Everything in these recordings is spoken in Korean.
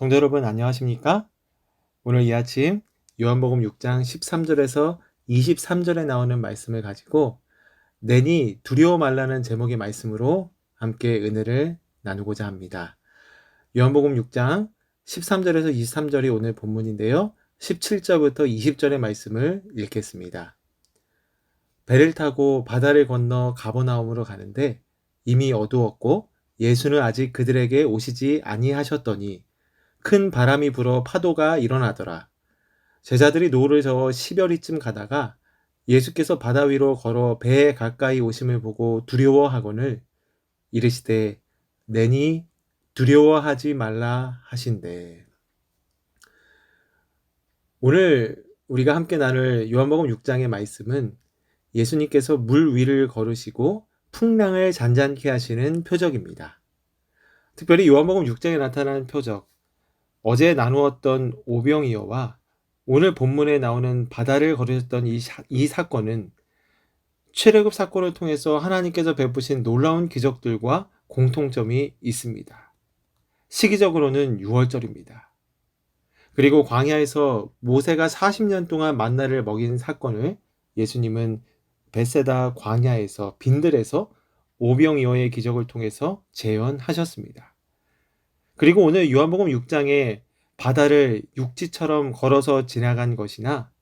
성도 여러분 안녕하십니까? 오늘 이 아침 요한복음 6장 13절에서 23절에 나오는 말씀을 가지고 내니 두려워 말라는 제목의 말씀으로 함께 은혜를 나누고자 합니다. 요한복음 6장 13절에서 23절이 오늘 본문인데요. 17절부터 20절의 말씀을 읽겠습니다. 배를 타고 바다를 건너 가버나움으로 가는데 이미 어두웠고 예수는 아직 그들에게 오시지 아니하셨더니 큰 바람이 불어 파도가 일어나더라. 제자들이 노를 저어 10여리쯤 가다가 예수께서 바다 위로 걸어 배에 가까이 오심을 보고 두려워하거늘 이르시되 내니 두려워하지 말라 하신대. 오늘 우리가 함께 나눌 요한복음 6장의 말씀은 예수님께서 물 위를 걸으시고 풍랑을 잔잔케 하시는 표적입니다. 특별히 요한복음 6장에 나타나는 표적, 어제 나누었던 오병이어와 오늘 본문에 나오는 바다를 걸으셨던 이 사건은 출애굽 사건을 통해서 하나님께서 베푸신 놀라운 기적들과 공통점이 있습니다. 시기적으로는 6월절입니다. 그리고 광야에서 모세가 40년 동안 만나를 먹인 사건을 예수님은 벳세다 광야에서 빈들에서 오병이어의 기적을 통해서 재현하셨습니다. 그리고 오늘 요한복음 6장에 바다를 육지처럼 걸어서 지나간 것이나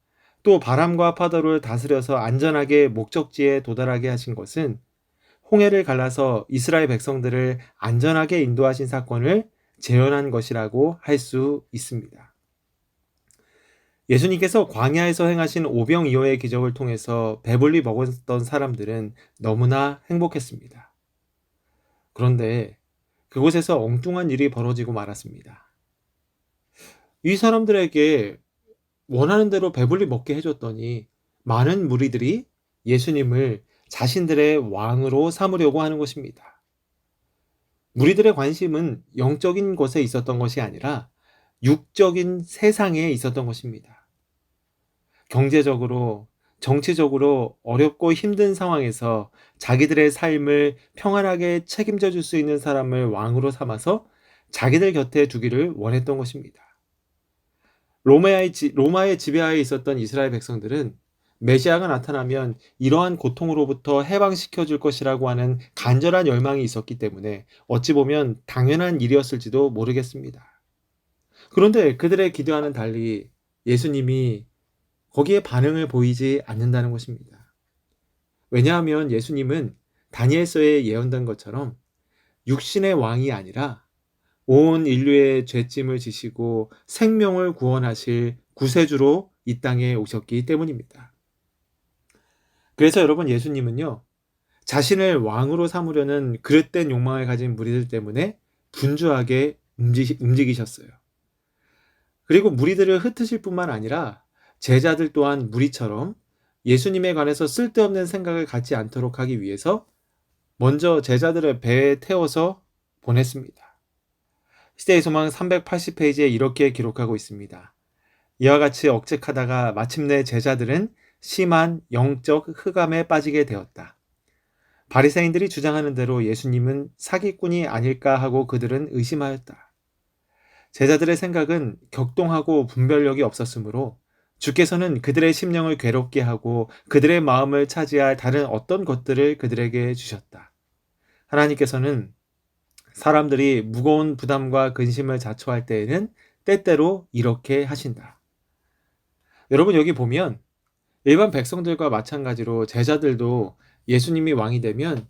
또 바람과 파도를 다스려서 안전하게 목적지에 도달하게 하신 것은 홍해를 갈라서 이스라엘 백성들을 안전하게 인도하신 사건을 재현한 것이라고 할 수 있습니다. 예수님께서 광야에서 행하신 오병이어의 기적을 통해서 배불리 먹었던 사람들은 너무나 행복했습니다. 그런데 그곳에서 엉뚱한 일이 벌어지고 말았습니다. 이 사람들에게 원하는 대로 배불리 먹게 해줬더니 많은 무리들이 예수님을 자신들의 왕으로 삼으려고 하는 것입니다. 무리들의 관심은 영적인 것에 있었던 것이 아니라 육적인 세상에 있었던 것입니다. 경제적으로, 정치적으로 어렵고 힘든 상황에서 자기들의 삶을 평안하게 책임져 줄 수 있는 사람을 왕으로 삼아서 자기들 곁에 두기를 원했던 것입니다. 로마의 지배하에 있었던 이스라엘 백성들은 메시아가 나타나면 이러한 고통으로부터 해방시켜 줄 것이라고 하는 간절한 열망이 있었기 때문에 어찌 보면 당연한 일이었을지도 모르겠습니다. 그런데 그들의 기대와는 달리 예수님이 거기에 반응을 보이지 않는다는 것입니다. 왜냐하면 예수님은 다니엘서에 예언된 것처럼 육신의 왕이 아니라 온 인류의 죄짐을 지시고 생명을 구원하실 구세주로 이 땅에 오셨기 때문입니다. 그래서 여러분, 예수님은요, 자신을 왕으로 삼으려는 그릇된 욕망을 가진 무리들 때문에 분주하게 움직이셨어요. 그리고 무리들을 흩으실 뿐만 아니라 제자들 또한 무리처럼 예수님에 관해서 쓸데없는 생각을 갖지 않도록 하기 위해서 먼저 제자들을 배에 태워서 보냈습니다. 시대의 소망 380페이지에 이렇게 기록하고 있습니다. 이와 같이 억측하다가 마침내 제자들은 심한 영적 흑암에 빠지게 되었다. 바리새인들이 주장하는 대로 예수님은 사기꾼이 아닐까 하고 그들은 의심하였다. 제자들의 생각은 격동하고 분별력이 없었으므로 주께서는 그들의 심령을 괴롭게 하고 그들의 마음을 차지할 다른 어떤 것들을 그들에게 주셨다. 하나님께서는 사람들이 무거운 부담과 근심을 자초할 때에는 때때로 이렇게 하신다. 여러분, 여기 보면 일반 백성들과 마찬가지로 제자들도 예수님이 왕이 되면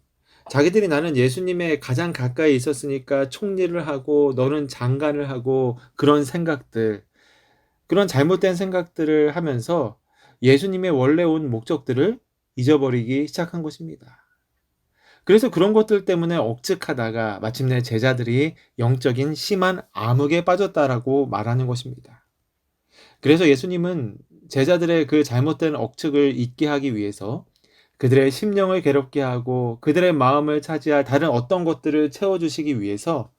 자기들이 나는 예수님의 가장 가까이 있었으니까 총리를 하고 너는 장관을 하고 그런 생각들, 그런 잘못된 생각들을 하면서 예수님의 원래 온 목적들을 잊어버리기 시작한 것입니다. 그래서 그런 것들 때문에 억측하다가 마침내 제자들이 영적인 심한 암흑에 빠졌다라고 말하는 것입니다. 그래서 예수님은 제자들의 그 잘못된 억측을 잊게 하기 위해서 그들의 심령을 괴롭게 하고 그들의 마음을 차지할 다른 어떤 것들을 채워주시기 위해서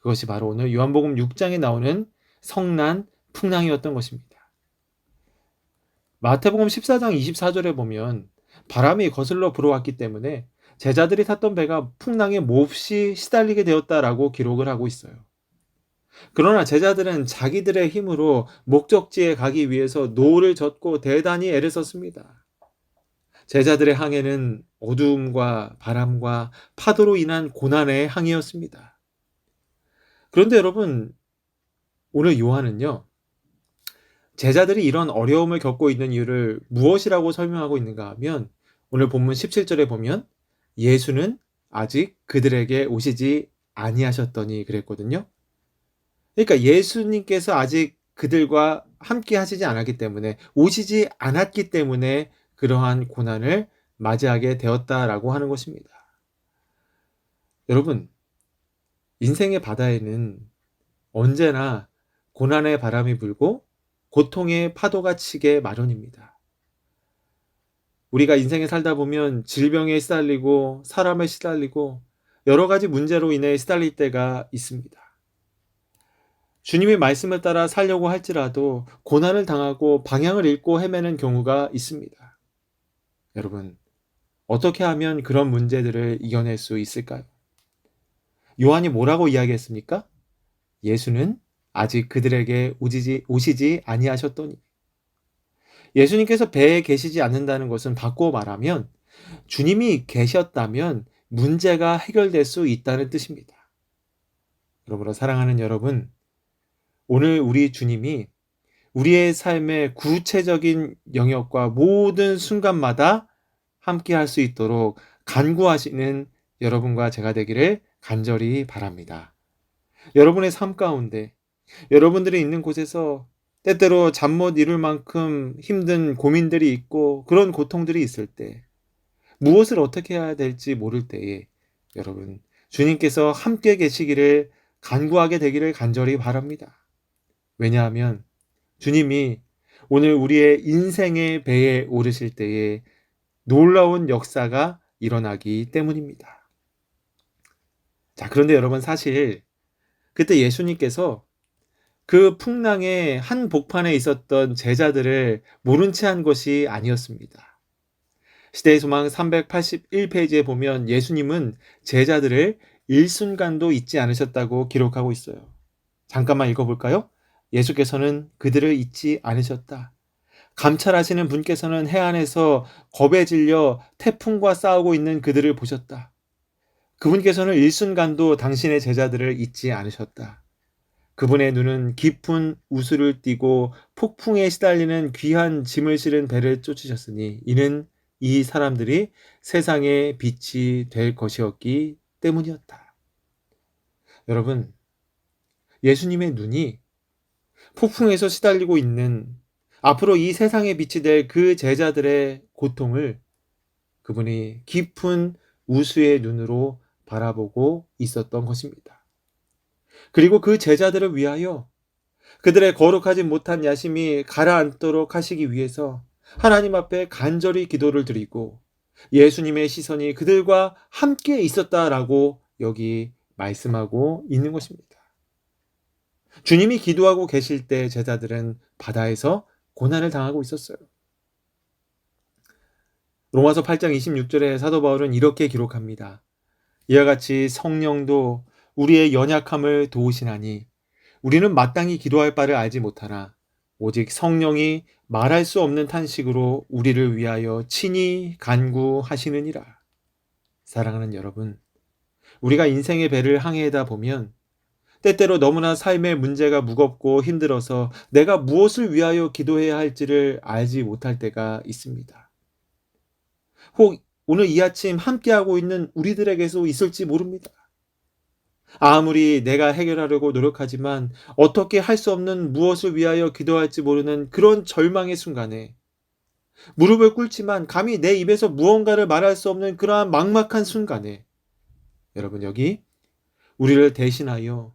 그것이 바로 오늘 요한복음 6장에 나오는 성난 풍랑이었던 것입니다. 마태복음 14장 24절에 보면 바람이 거슬러 불어왔기 때문에 제자들이 탔던 배가 풍랑에 몹시 시달리게 되었다라고 기록을 하고 있어요. 그러나 제자들은 자기들의 힘으로 목적지에 가기 위해서 노를 젓고 대단히 애를 썼습니다. 제자들의 항해는 어두움과 바람과 파도로 인한 고난의 항해였습니다. 그런데 여러분, 오늘 요한은요, 제자들이 이런 어려움을 겪고 있는 이유를 무엇이라고 설명하고 있는가 하면, 오늘 본문 17절에 보면 예수는 아직 그들에게 오시지 아니하셨더니 그랬거든요. 그러니까 예수님께서 아직 그들과 함께 하시지 않았기 때문에, 오시지 않았기 때문에 그러한 고난을 맞이하게 되었다라고 하는 것입니다. 여러분, 인생의 바다에는 언제나 고난의 바람이 불고 고통의 파도가 치게 마련입니다. 우리가 인생에 살다 보면 질병에 시달리고 사람에 시달리고 여러 가지 문제로 인해 시달릴 때가 있습니다. 주님의 말씀을 따라 살려고 할지라도 고난을 당하고 방향을 잃고 헤매는 경우가 있습니다. 여러분, 어떻게 하면 그런 문제들을 이겨낼 수 있을까요? 요한이 뭐라고 이야기했습니까? 예수는 아직 그들에게 오시지 아니하셨더니. 예수님께서 배에 계시지 않는다는 것은 바꾸어 말하면 주님이 계셨다면 문제가 해결될 수 있다는 뜻입니다. 그러므로 사랑하는 여러분, 오늘 우리 주님이 우리의 삶의 구체적인 영역과 모든 순간마다 함께 할 수 있도록 간구하시는 여러분과 제가 되기를 간절히 바랍니다. 여러분의 삶 가운데, 여러분들이 있는 곳에서 때때로 잠 못 이룰 만큼 힘든 고민들이 있고 그런 고통들이 있을 때, 무엇을 어떻게 해야 될지 모를 때에 여러분, 주님께서 함께 계시기를 간구하게 되기를 간절히 바랍니다. 왜냐하면 주님이 오늘 우리의 인생의 배에 오르실 때에 놀라운 역사가 일어나기 때문입니다. 자, 그런데 여러분, 사실 그때 예수님께서 그 풍랑의 한 복판에 있었던 제자들을 모른 채 한 것이 아니었습니다. 시대의 소망 381페이지에 보면 예수님은 제자들을 일순간도 잊지 않으셨다고 기록하고 있어요. 잠깐만 읽어볼까요? 예수께서는 그들을 잊지 않으셨다. 감찰하시는 분께서는 해안에서 겁에 질려 태풍과 싸우고 있는 그들을 보셨다. 그분께서는 일순간도 당신의 제자들을 잊지 않으셨다. 그분의 눈은 깊은 우수를 띠고 폭풍에 시달리는 귀한 짐을 실은 배를 쫓으셨으니 이는 이 사람들이 세상의 빛이 될 것이었기 때문이었다. 여러분, 예수님의 눈이 폭풍에서 시달리고 있는 앞으로 이 세상의 빛이 될 그 제자들의 고통을 그분이 깊은 우수의 눈으로 바라보고 있었던 것입니다. 그리고 그 제자들을 위하여 그들의 거룩하지 못한 야심이 가라앉도록 하시기 위해서 하나님 앞에 간절히 기도를 드리고 예수님의 시선이 그들과 함께 있었다라고 여기 말씀하고 있는 것입니다. 주님이 기도하고 계실 때 제자들은 바다에서 고난을 당하고 있었어요. 로마서 8장 26절에 사도 바울은 이렇게 기록합니다. 이와 같이 성령도 우리의 연약함을 도우시나니 우리는 마땅히 기도할 바를 알지 못하나 오직 성령이 말할 수 없는 탄식으로 우리를 위하여 친히 간구하시느니라. 사랑하는 여러분, 우리가 인생의 배를 항해하다 보면 때때로 너무나 삶의 문제가 무겁고 힘들어서 내가 무엇을 위하여 기도해야 할지를 알지 못할 때가 있습니다. 혹 오늘 이 아침 함께하고 있는 우리들에게도 있을지 모릅니다. 아무리 내가 해결하려고 노력하지만 어떻게 할 수 없는 무엇을 위하여 기도할지 모르는 그런 절망의 순간에 무릎을 꿇지만 감히 내 입에서 무언가를 말할 수 없는 그러한 막막한 순간에 여러분, 여기 우리를 대신하여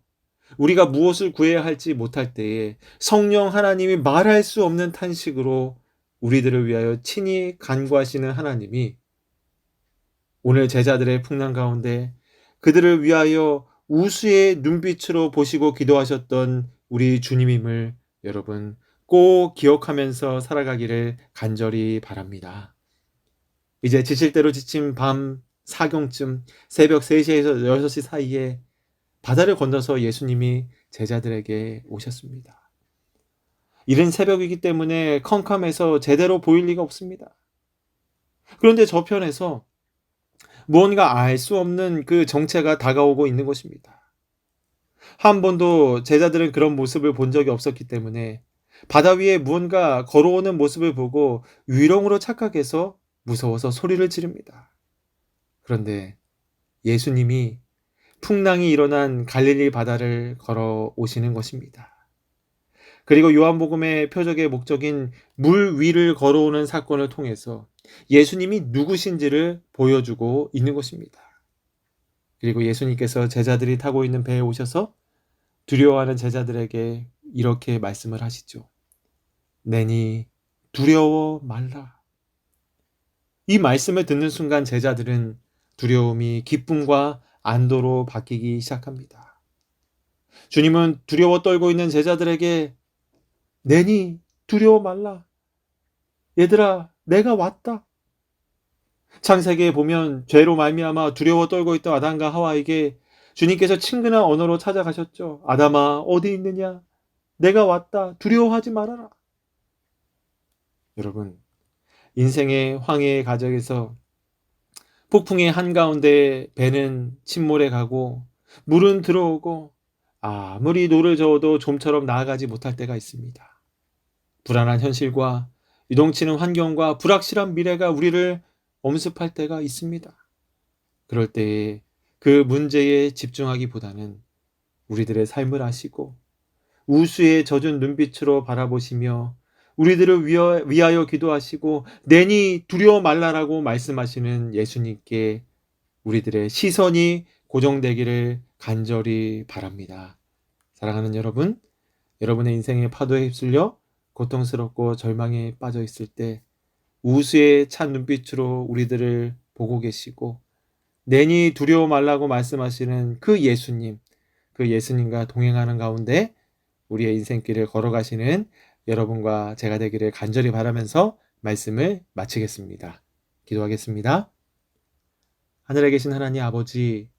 우리가 무엇을 구해야 할지 못할 때에 성령 하나님이 말할 수 없는 탄식으로 우리들을 위하여 친히 간구하시는 하나님이 오늘 제자들의 풍랑 가운데 그들을 위하여 우수의 눈빛으로 보시고 기도하셨던 우리 주님임을 여러분 꼭 기억하면서 살아가기를 간절히 바랍니다. 이제 지칠 대로 지친 밤 사경쯤 새벽 3시에서 6시 사이에 바다를 건너서 예수님이 제자들에게 오셨습니다. 이른 새벽이기 때문에 컴컴해서 제대로 보일 리가 없습니다. 그런데 저편에서 무언가 알 수 없는 그 정체가 다가오고 있는 것입니다. 한 번도 제자들은 그런 모습을 본 적이 없었기 때문에 바다 위에 무언가 걸어오는 모습을 보고 위령으로 착각해서 무서워서 소리를 지릅니다. 그런데 예수님이 풍랑이 일어난 갈릴리 바다를 걸어오시는 것입니다. 그리고 요한복음의 표적의 목적인 물 위를 걸어오는 사건을 통해서 예수님이 누구신지를 보여주고 있는 것입니다. 그리고 예수님께서 제자들이 타고 있는 배에 오셔서 두려워하는 제자들에게 이렇게 말씀을 하시죠. 내니 두려워 말라. 이 말씀을 듣는 순간 제자들은 두려움이 기쁨과 안도로 바뀌기 시작합니다. 주님은 두려워 떨고 있는 제자들에게 내니 두려워 말라. 얘들아, 내가 왔다. 창세기에 보면 죄로 말미암아 두려워 떨고 있던 아담과 하와에게 주님께서 친근한 언어로 찾아가셨죠. 아담아, 어디 있느냐? 내가 왔다. 두려워하지 말아라. 여러분, 인생의 황해의 가정에서 폭풍의 한가운데 배는 침몰해 가고 물은 들어오고 아무리 노를 저어도 좀처럼 나아가지 못할 때가 있습니다. 불안한 현실과 유동치는 환경과 불확실한 미래가 우리를 엄습할 때가 있습니다. 그럴 때에 그 문제에 집중하기보다는 우리들의 삶을 아시고 우수에 젖은 눈빛으로 바라보시며 우리들을 위하여 기도하시고 내니 두려워 말라라고 말씀하시는 예수님께 우리들의 시선이 고정되기를 간절히 바랍니다. 사랑하는 여러분, 여러분의 인생의 파도에 휩쓸려 고통스럽고 절망에 빠져 있을 때 우수에 찬 눈빛으로 우리들을 보고 계시고 내니 두려워 말라고 말씀하시는 그 예수님, 그 예수님과 동행하는 가운데 우리의 인생길을 걸어가시는 여러분과 제가 되기를 간절히 바라면서 말씀을 마치겠습니다. 기도하겠습니다. 하늘에 계신 하나님 아버지,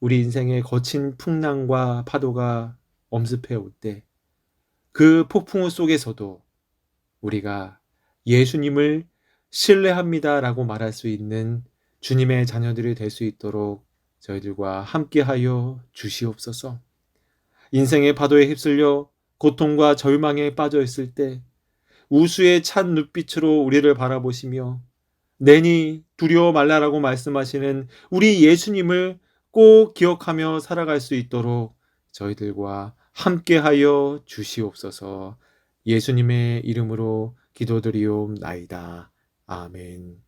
우리 인생의 거친 풍랑과 파도가 엄습해 올 때 그 폭풍우 속에서도 우리가 예수님을 신뢰합니다라고 말할 수 있는 주님의 자녀들이 될 수 있도록 저희들과 함께하여 주시옵소서. 인생의 파도에 휩쓸려 고통과 절망에 빠져 있을 때 우수에 찬 눈빛으로 우리를 바라보시며 내니 두려워 말라라고 말씀하시는 우리 예수님을 꼭 기억하며 살아갈 수 있도록 저희들과 함께하여 주시옵소서. 예수님의 이름으로 기도드리옵나이다. 아멘.